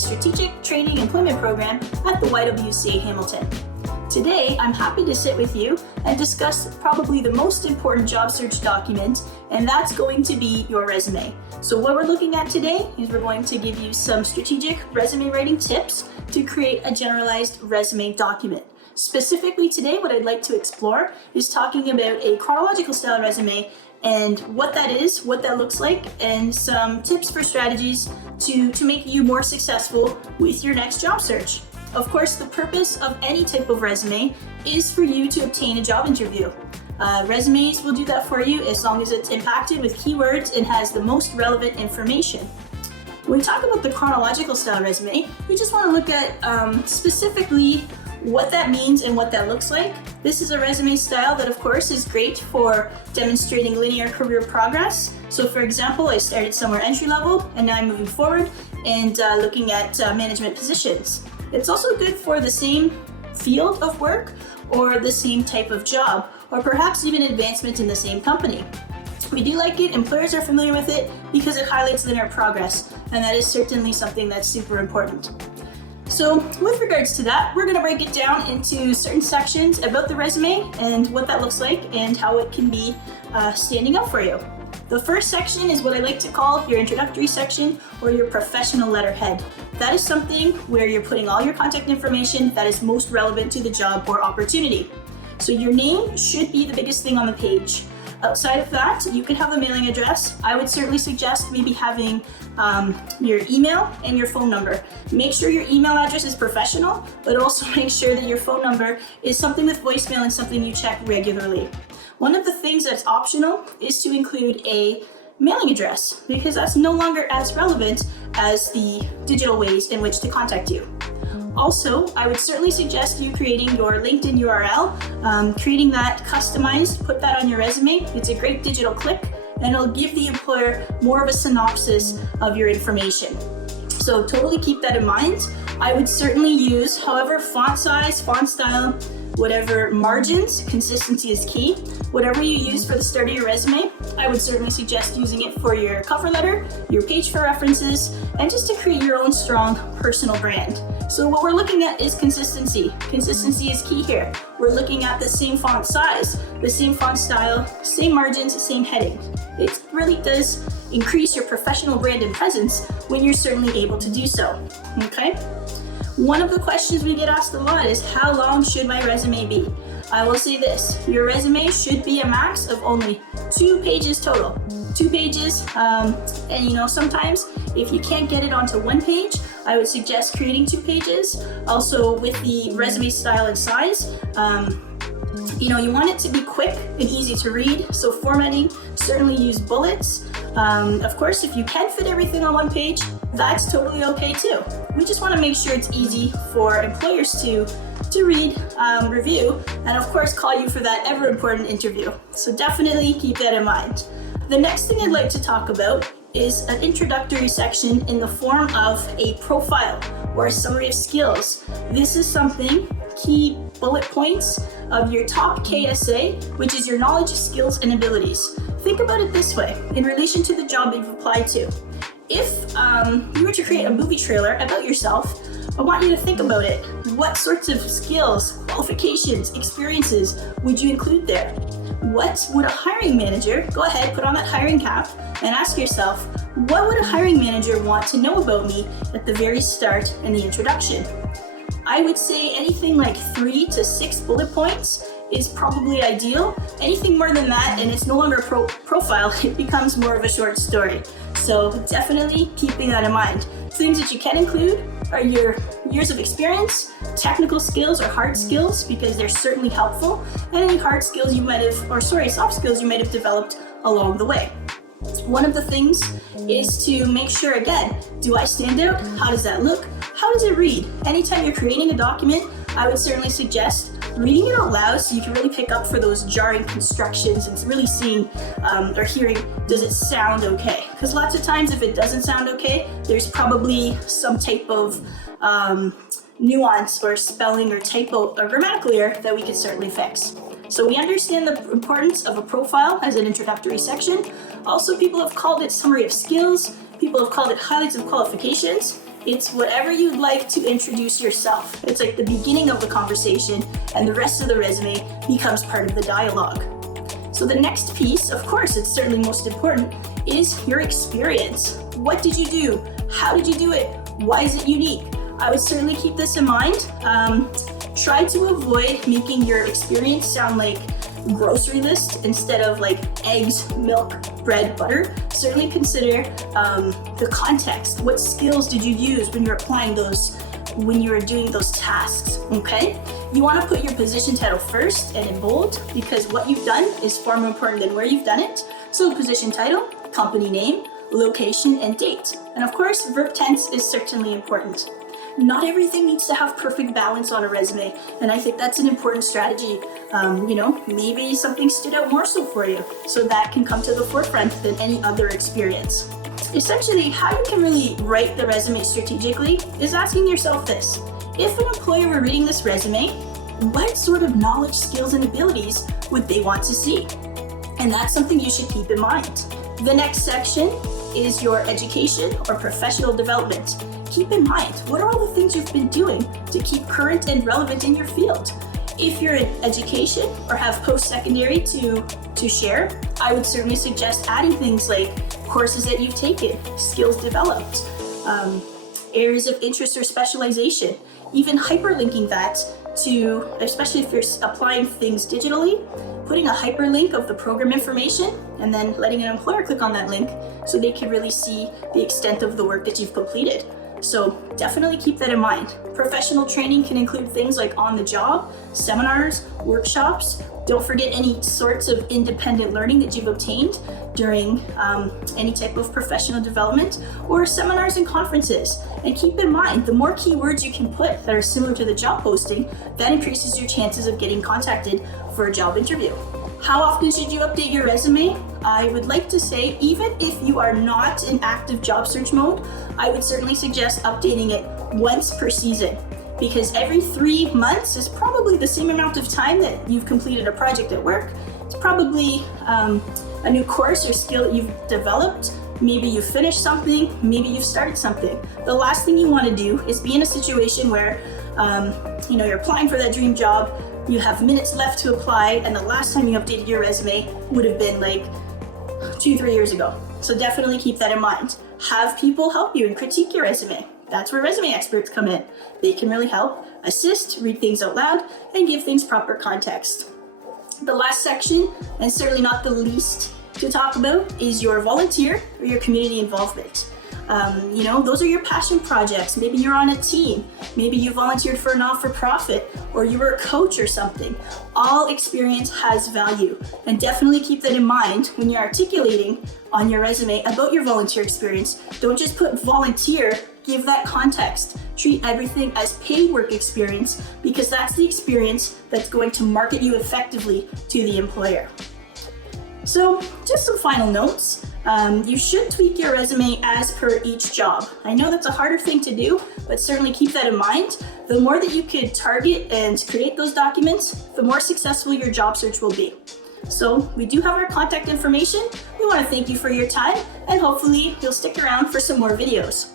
Strategic Training Employment Program at the YWCA Hamilton. Today, I'm happy to sit with you and discuss probably the most important job search document, and that's going to be your resume. So what we're looking at today is we're going to give you some strategic resume writing tips to create a generalized resume document. Specifically today, what I'd like to explore is talking about a chronological style resume and what that is, what that looks like, and some tips for strategies to make you more successful with your next job search. Of course, the purpose of any type of resume is for you to obtain a job interview. Resumes will do that for you as long as it's impacted with keywords and has the most relevant information. When we talk about the chronological style resume, we just want to look at specifically what that means and what that looks like. This is a resume style that, of course, is great for demonstrating linear career progress. So for example, I started somewhere entry level and now I'm moving forward and looking at management positions. It's also good for the same field of work or the same type of job, or perhaps even advancement in the same company. We do like it, employers are familiar with it because it highlights linear progress, and that is certainly something that's super important. So with regards to that, we're gonna break it down into certain sections about the resume and what that looks like and how it can be standing out for you. The first section is what I like to call your introductory section or your professional letterhead. That is something where you're putting all your contact information that is most relevant to the job or opportunity. So your name should be the biggest thing on the page. Outside of that, you could have a mailing address. I would certainly suggest maybe having your email and your phone number. Make sure your email address is professional, but also make sure that your phone number is something with voicemail and something you check regularly. One of the things that's optional is to include a mailing address because that's no longer as relevant as the digital ways in which to contact you. Also, I would certainly suggest you creating your LinkedIn URL, creating that customized, put that on your resume. It's a great digital click and it'll give the employer more of a synopsis of your information. So totally keep that in mind. I would certainly use, however, font size, font style, whatever margins, consistency is key. Whatever you use for the start of your resume, I would certainly suggest using it for your cover letter, your page for references, and just to create your own strong personal brand. So what we're looking at is consistency. Consistency is key here. We're looking at the same font size, the same font style, same margins, same heading. It really does increase your professional brand and presence when you're certainly able to do so, okay? One of the questions we get asked a lot is, how long should my resume be? I will say this, your resume should be a max of only 2 pages total. 2 pages, and sometimes if you can't get it onto 1 page, I would suggest creating 2 pages. Also with the resume style and size, you want it to be quick and easy to read, so formatting, certainly use bullets. Of course, if you can fit everything on 1 page, that's totally okay too. We just want to make sure it's easy for employers to read, review, and of course call you for that ever important interview. So definitely keep that in mind. The next thing I'd like to talk about is an introductory section in the form of a profile or a summary of skills. This is something, key bullet points of your top KSA, which is your knowledge, skills, and abilities. Think about it this way, in relation to the job you've applied to. If you were to create a movie trailer about yourself, I want you to think about it. What sorts of skills, qualifications, experiences would you include there? What would a hiring manager, go ahead, put on that hiring cap and ask yourself, what would a hiring manager want to know about me at the very start in the introduction? I would say anything like 3 to 6 bullet points is probably ideal. Anything more than that, and it's no longer a profile, it becomes more of a short story. So definitely keeping that in mind. Things that you can include are your years of experience, technical skills or hard skills, because they're certainly helpful, and any hard skills you might have, soft skills you might have developed along the way. One of the things is to make sure, again, do I stand out? How does that look? How does it read? Anytime you're creating a document, I would certainly suggest reading it out loud so you can really pick up for those jarring constructions and really seeing or hearing, does it sound okay? Because lots of times if it doesn't sound okay, there's probably some type of nuance or spelling or typo or grammatical error that we can certainly fix. So we understand the importance of a profile as an introductory section. Also, people have called it summary of skills. People have called it highlights of qualifications. It's whatever you'd like to introduce yourself. It's like the beginning of the conversation, and the rest of the resume becomes part of the dialogue. So the next piece, of course, it's certainly most important, is your experience. What did you do? How did you do it? Why is it unique? I would certainly keep this in mind. Try to avoid making your experience sound like grocery list instead of like eggs, milk, bread, butter. Certainly consider the context. What skills did you use when you're applying those, when you were doing those tasks, okay? You want to put your position title first and in bold, because what you've done is far more important than where you've done it. So position title, company name, location, and date. And of course, verb tense is certainly important. Not everything needs to have perfect balance on a resume, and I think that's an important strategy. Maybe something stood out more so for you, so that can come to the forefront than any other experience. Essentially, how you can really write the resume strategically is asking yourself this: if an employer were reading this resume, what sort of knowledge, skills, and abilities would they want to see? And that's something you should keep in mind. The next section is your education or professional development. Keep in mind, what are all the things you've been doing to keep current and relevant in your field? If you're in education or have post-secondary to share, I would certainly suggest adding things like courses that you've taken, skills developed, areas of interest or specialization, even hyperlinking that to, especially if you're applying things digitally, putting a hyperlink of the program information and then letting an employer click on that link so they can really see the extent of the work that you've completed. So definitely keep that in mind. Professional training can include things like on the job, seminars, workshops. Don't forget any sorts of independent learning that you've obtained during any type of professional development or seminars and conferences. And keep in mind, the more keywords you can put that are similar to the job posting, that increases your chances of getting contacted for a job interview. How often should you update your resume? I would like to say, even if you are not in active job search mode, I would certainly suggest updating it once per season, because every 3 months is probably the same amount of time that you've completed a project at work. It's probably a new course or skill that you've developed. Maybe you've finished something, maybe you've started something. The last thing you want to do is be in a situation where you're applying for that dream job, you have minutes left to apply, and the last time you updated your resume would have been like 2-3 years ago. So definitely keep that in mind. Have people help you and critique your resume. That's where resume experts come in. They can really help, assist, read things out loud, and give things proper context. The last section, and certainly not the least to talk about, is your volunteer or your community involvement. Those are your passion projects. Maybe you're on a team. Maybe you volunteered for a not-for-profit, or you were a coach or something. All experience has value, and definitely keep that in mind when you're articulating on your resume about your volunteer experience. Don't just put volunteer, give that context. Treat everything as paid work experience, because that's the experience that's going to market you effectively to the employer. So just some final notes. You should tweak your resume as per each job. I know that's a harder thing to do, but certainly keep that in mind. The more that you can target and create those documents, the more successful your job search will be. So we do have our contact information. We want to thank you for your time, and hopefully you'll stick around for some more videos.